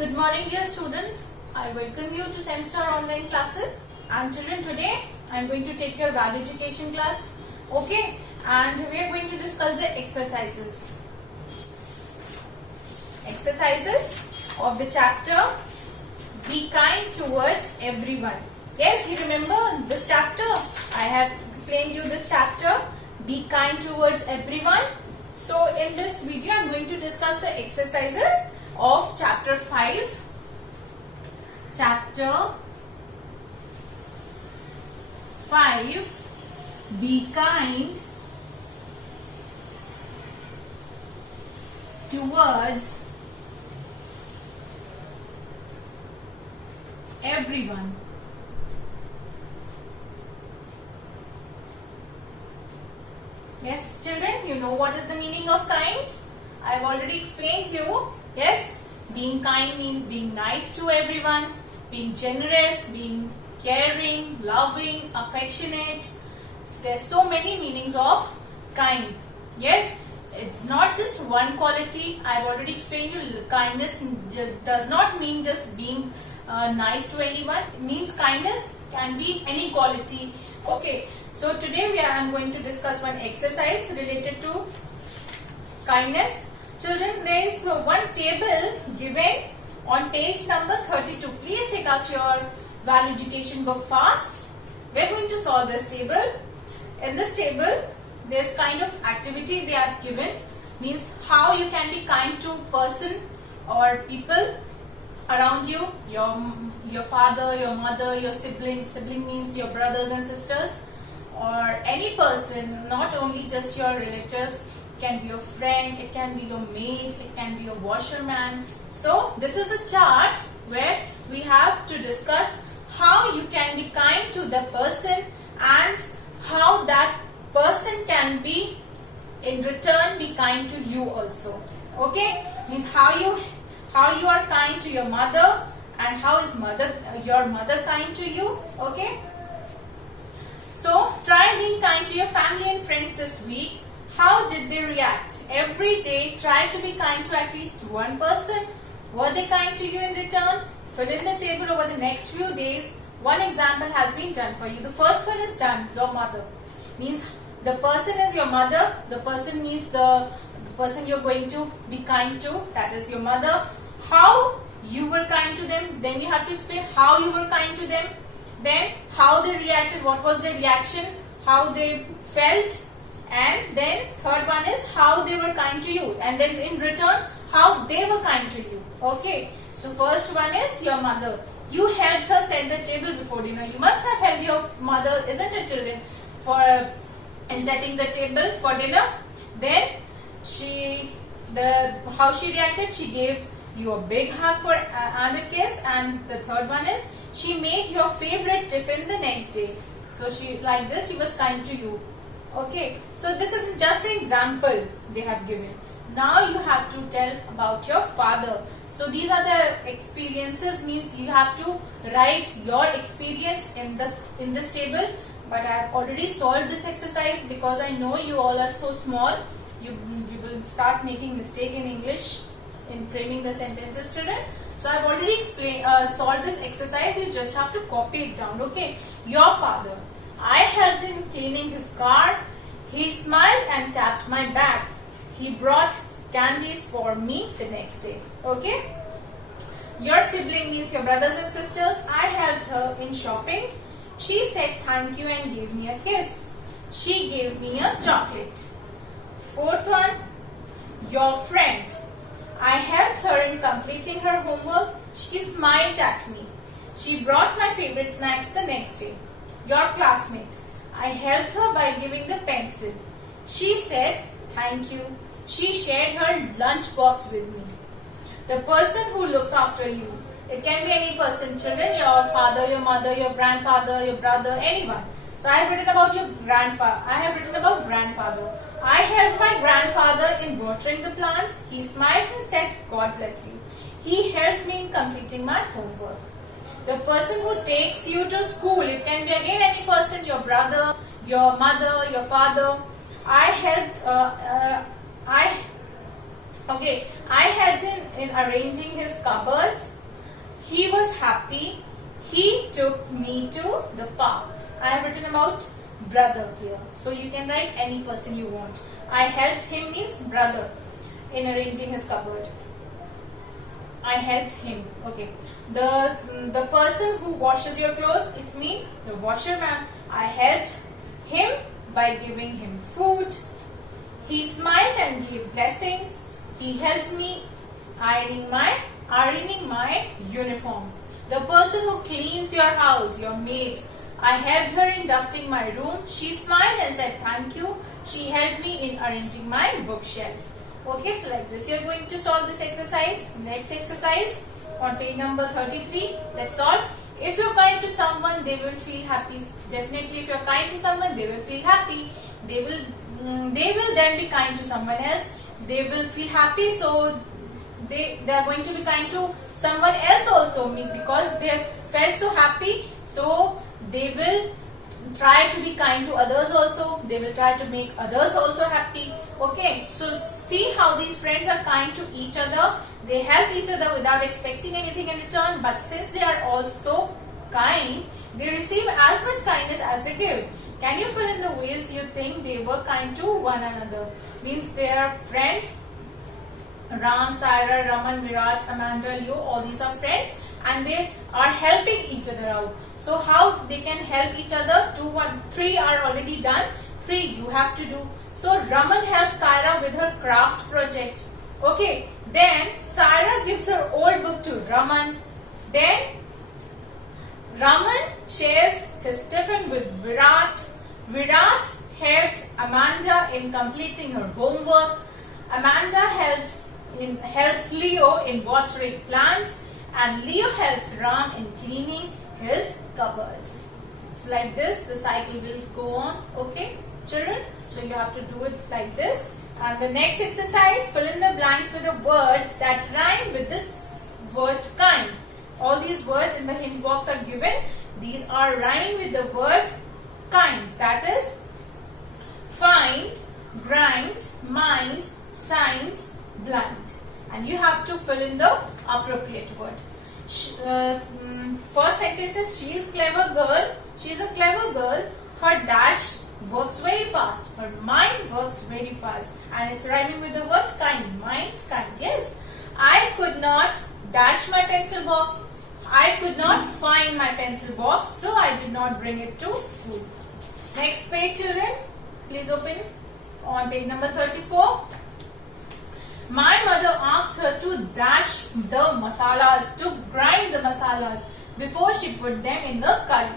Good morning, dear students. I welcome you to Semstar online classes. And children, today I am going to take your value education class. Okay, and we are going to discuss the exercises. Exercises of the chapter Be Kind Towards Everyone. Yes, you remember this chapter? I have explained you this chapter, Be Kind Towards Everyone. So in this video, I am going to discuss the exercises of chapter 5. Chapter 5, Be Kind Towards Everyone. Yes, children, you know what is the meaning of kind? I have already explained to you. Yes, being kind means being nice to everyone, being generous, being caring, loving, affectionate. There are so many meanings of kind. Yes, it's not just one quality. I have already explained you, kindness does not mean just being nice to anyone. It means kindness can be any quality. Okay, so today I am going to discuss one exercise related to kindness. Children, there is one table given on page number 32. Please take out your value education book fast. We are going to solve this table. In this table, there is kind of activity they have given. Means how you can be kind to person or people around you, your father, your mother, your sibling. Sibling means your brothers and sisters, or any person, not only just your relatives. It can be your friend, it can be your mate, it can be your washerman. So this is a chart where we have to discuss how you can be kind to the person and how that person can be in return be kind to you also. Okay, means how you are kind to your mother and how is your mother kind to you. Okay, so try being kind to your family and friends this week. How did they react? Every day try to be kind to at least one person. Were they kind to you in return? Fill in the table over the next few days. One example has been done for you. The first one is done. Your mother means the person is your mother. The person means the person you're going to be kind to, that is your mother. How you were kind to them, then you have to explain how you were kind to them, then how they reacted, what was their reaction, how they felt, and then third one is how they were kind to you, and then in return how they were kind to you. Okay, so first one is your mother. You helped her set the table before dinner. You must have helped your mother, isn't it, children, in setting the table for dinner. Then how she reacted, she gave you a big hug for and a kiss, and the third one is she made your favorite tiffin the next day. So she, like this, she was kind to you. Okay, so this is just an example they have given. Now you have to tell about your father. So these are the experiences, means you have to write your experience in this table. But I have already solved this exercise because I know you all are so small. You will start making mistake in English in framing the sentences, children. So I have already solved this exercise. You just have to copy it down. Okay, your father. I helped him cleaning his car. He smiled and tapped my back. He brought candies for me the next day. Okay. Your sibling means your brothers and sisters. I helped her in shopping. She said thank you and gave me a kiss. She gave me a chocolate. Fourth one, your friend. I helped her in completing her homework. She smiled at me. She brought my favorite snacks the next day. Your classmate. I helped her by giving the pencil. She said thank you. She shared her lunch box with me. The person who looks after you. It can be any person, children, your father, your mother, your grandfather, your brother, anyone. So I have written about your grandfather. I have written about grandfather. I helped my grandfather in watering the plants. He smiled and said, God bless you. He helped me in completing my homework. The person who takes you to school, it can be again any person, your brother, your mother, your father. I helped Okay, I helped him in arranging his cupboard. He was happy. He took me to the park. I have written about brother here. So you can write any person you want. I helped him means brother in arranging his cupboard. I helped him. Okay. The person who washes your clothes, it's me, the washerman. I helped him by giving him food. He smiled and gave blessings. He helped me ironing my uniform. The person who cleans your house, your maid. I helped her in dusting my room. She smiled and said thank you. She helped me in arranging my bookshelf. Okay, so like this you are going to solve this exercise. Next exercise on page number 33. Let's solve. If you're kind to someone, they will feel happy. Definitely if you're kind to someone, they will feel happy. They will then be kind to someone else. They will feel happy, so they are going to be kind to someone else also, because they felt so happy, so they will try to be kind to others also. They will try to make others also happy. Okay, so see how these friends are kind to each other. They help each other without expecting anything in return, but since they are also kind, they receive as much kindness as they give. Can you fill in the ways you think they were kind to one another? Means they are friends. Ram, Saira, Raman, Virat, Amanda, Leo, all these are friends and they are helping each other out. So how they can help each other? 2, 1, 3 are already done. 3 you have to do. So Raman helps Saira with her craft project. Okay. Then Saira gives her old book to Raman. Then Raman shares his tiffin with Virat. Virat helped Amanda in completing her homework. Amanda helps Leo in watering plants, and Leo helps Ram in cleaning his cupboard. So like this the cycle will go on. Okay children, so you have to do it like this. And the next exercise, fill in the blanks with the words that rhyme with this word kind. All these words in the hint box are given. These are rhyming with the word kind. That is find, grind, mind, signed, blind. And you have to fill in the appropriate word. First sentence is, she is clever girl. She is a clever girl. Her dash works very fast. Her mind works very fast. And it's rhyming with the word kind. Mind, kind. Yes. I could not dash my pencil box. I could not find my pencil box, so I did not bring it to school. Next page children. Please open on page number 34. My mother asked her to dash the masalas, to grind the masalas before she put them in the curry.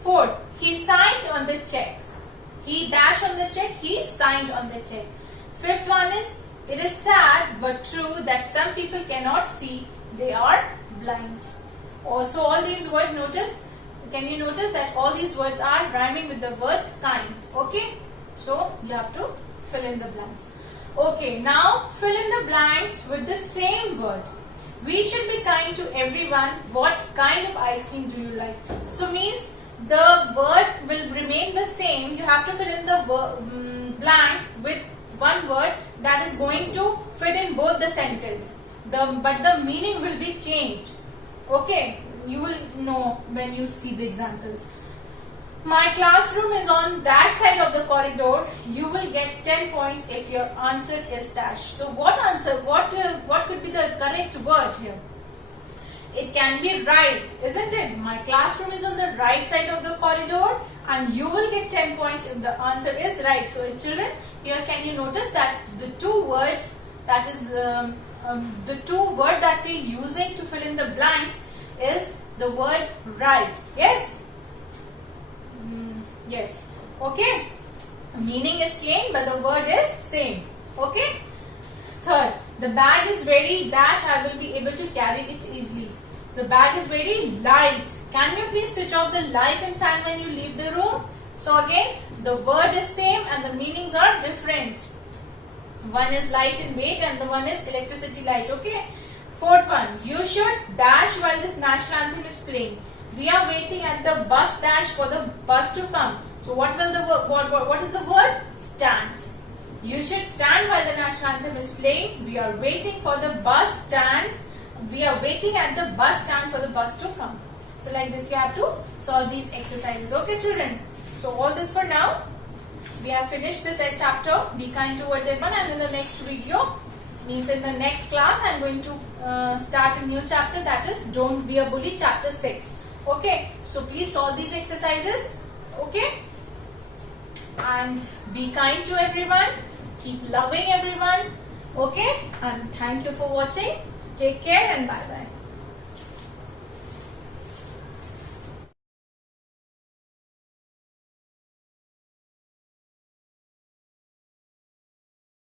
4. He signed on the check. He dashed on the check, he signed on the check. 5th one is, it is sad but true that some people cannot see, they are blind. Also all these words, can you notice that all these words are rhyming with the word kind. Okay, so you have to fill in the blanks. Okay, now fill in the blanks with the same word. We should be kind to everyone. What kind of ice cream do you like? So means the word will remain the same. You have to fill in the blank with one word that is going to fit in both the sentence. But the meaning will be changed. Okay, you will know when you see the examples. My classroom is on that side of the corridor. You will get 10 points if your answer is dash. So what answer? What could be the correct word here? It can be right, isn't it? My classroom is on the right side of the corridor, and you will get 10 points if the answer is right. So children, here can you notice that the two words that is the two word that we are using to fill in the blanks is the word right. Yes. Yes. Okay. Meaning is changed, but the word is same. Okay. 3rd, the bag is very dash. I will be able to carry it easily. The bag is very light. Can you please switch off the light and fan when you leave the room? So again, the word is same and the meanings are different. One is light in weight and the one is electricity light. Okay. 4th one, you should dash while this national anthem is playing. We are waiting at the bus dash for the bus to come. So what is the word? Stand. You should stand while the national anthem is playing. We are waiting for the bus stand. We are waiting at the bus stand for the bus to come. So like this we have to solve these exercises. Okay children. So all this for now. We have finished this chapter. Be kind towards everyone, and in the next video, means in the next class, I am going to start a new chapter, that is Don't Be a Bully, chapter 6. Okay. So please solve these exercises. Okay. And be kind to everyone. Keep loving everyone. Okay. And thank you for watching. Take care and bye bye.